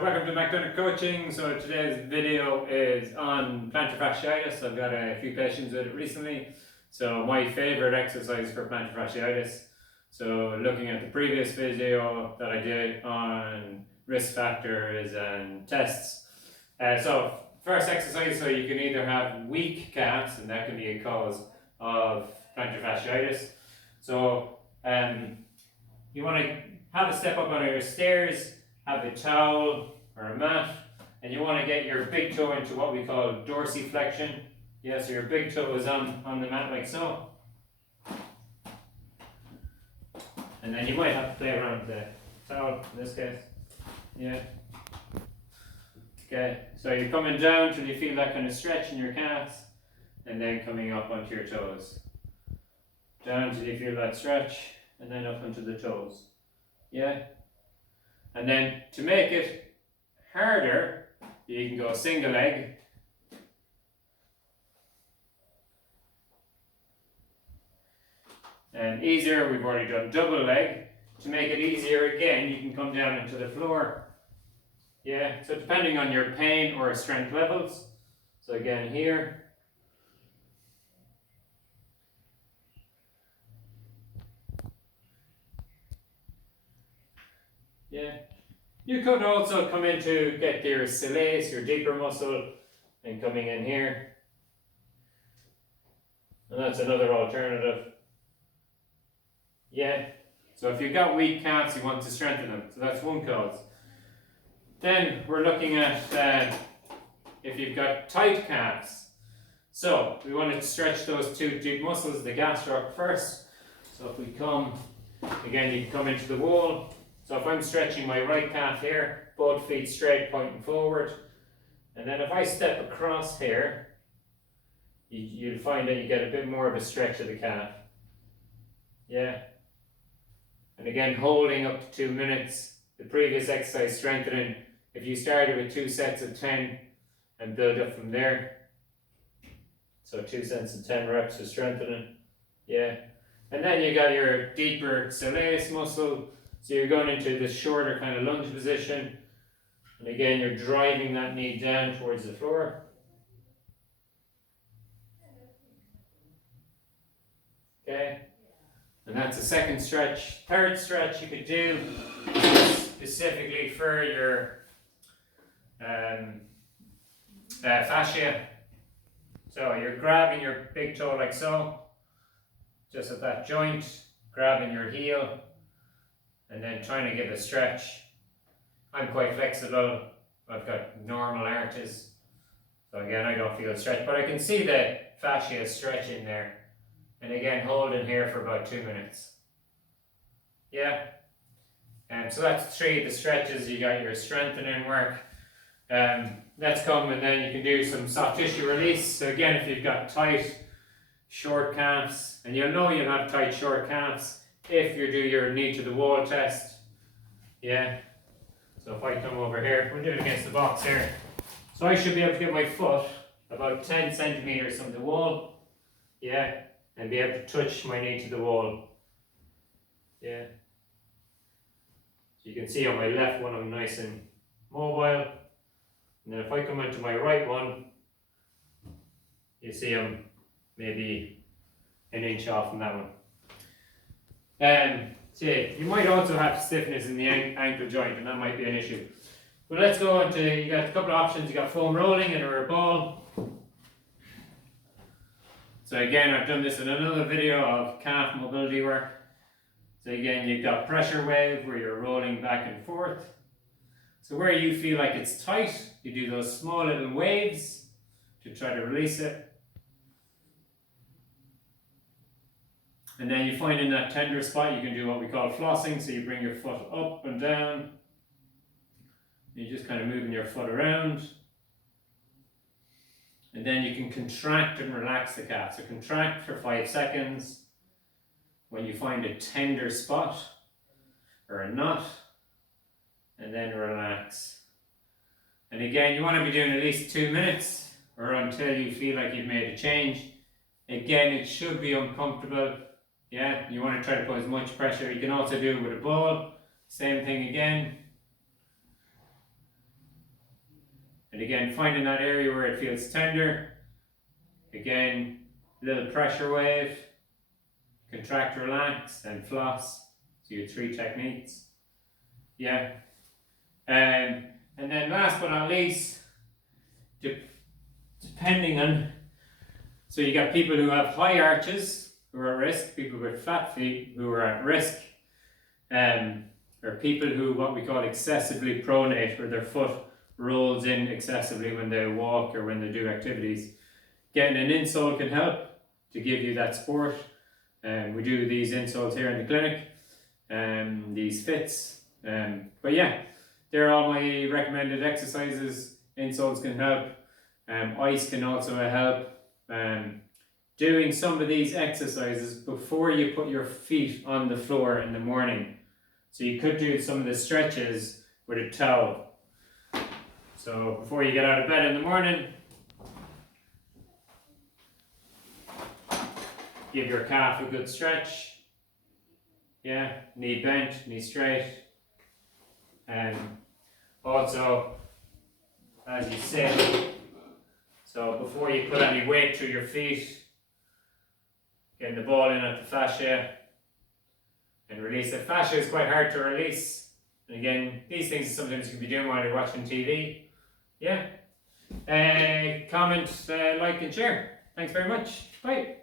So welcome to McDonald Coaching. So today's video is on plantar fasciitis. I've got a few patients with it recently. So my favorite exercise for plantar fasciitis. So looking at the previous video that I did on risk factors and tests. So first exercise, so you can either have weak calves, and that can be a cause of plantar fasciitis. So you want to have a step up on your stairs, have a towel or a mat, and you want to get your big toe into what we call dorsiflexion. Yeah, so your big toe is on the mat like so. And then you might have to play around with the towel in this case. Yeah. Okay, so you're coming down till you feel that kind of stretch in your calves, and then coming up onto your toes. Down till you feel that stretch, and then up onto the toes. Yeah? And then to make it harder, you can go single leg. And easier, we've already done double leg. To make it easier again, you can come down into the floor. Yeah, so depending on your pain or strength levels. So again here. Yeah. You could also come in to get your soleus, your deeper muscle, and coming in here. And that's another alternative. Yeah. So if you've got weak calves, you want to strengthen them. So that's one cause. Then we're looking at if you've got tight calves. So we want to stretch those two deep muscles, the gastroc first. So if we come, again you can come into the wall. So if I'm stretching my right calf here, both feet straight pointing forward. And then if I step across here, you'll find that you get a bit more of a stretch of the calf. Yeah. And again, holding up to 2 minutes. The previous exercise strengthening, if you started with 2 sets of 10 and build up from there. So 2 sets of 10 reps of strengthening. Yeah. And then you got your deeper soleus muscle. So you're going into this shorter kind of lunge position. And again, you're driving that knee down towards the floor. Okay. And that's the second stretch. Third stretch you could do specifically for your fascia. So you're grabbing your big toe like so, just at that joint, grabbing your heel, and then trying to give a stretch. I'm quite flexible. I've got normal arches. So again, I don't feel a stretch, but I can see the fascia stretching there. And again, holding here for about 2 minutes. Yeah. And so that's 3 of the stretches. You got your strengthening work. Let's come and then you can do some soft tissue release. So again, if you've got tight, short calves, and you'll know you'll have tight, short calves if you do your knee to the wall test. Yeah. So if I come over here, we'll do it against the box here. So I should be able to get my foot about 10 centimeters from the wall. Yeah. And be able to touch my knee to the wall. Yeah. So you can see on my left one I'm nice and mobile. And then if I come into my right one, you see I'm maybe an inch off from that one. So you might also have stiffness in the ankle joint, and that might be an issue. But let's go into, you got a couple of options. You got foam rolling and a ball. So again, I've done this in another video of calf mobility work. So again, you've got pressure wave where you're rolling back and forth. So where you feel like it's tight, you do those small little waves to try to release it. And then you find in that tender spot, you can do what we call flossing. So you bring your foot up and down. You're just kind of moving your foot around. And then you can contract and relax the calf. So contract for 5 seconds when you find a tender spot or a knot, and then relax. And again, you want to be doing at least 2 minutes or until you feel like you've made a change. Again, it should be uncomfortable. Yeah, you want to try to put as much pressure. You can also do it with a ball. Same thing again. And again, finding that area where it feels tender. Again, little pressure wave, contract, relax, and floss. So your 3 techniques. Yeah. And then last but not least, depending on, so you got people who have high arches who are at risk, people with flat feet who are at risk, or people who what we call excessively pronate, where their foot rolls in excessively when they walk or when they do activities. Getting an insole can help to give you that support. We do these insoles here in the clinic, these fits. But yeah, they're all my recommended exercises. Insoles can help. Ice can also help. Doing some of these exercises before you put your feet on the floor in the morning. So you could do some of the stretches with a towel. So before you get out of bed in the morning, give your calf a good stretch. Yeah, knee bent, knee straight. And also, as you sit, so before you put any weight through your feet, getting the ball in at the fascia and release it. Fascia is quite hard to release. And again, these things sometimes you can be doing while you're watching TV. Yeah. Comment, like and share. Thanks very much. Bye.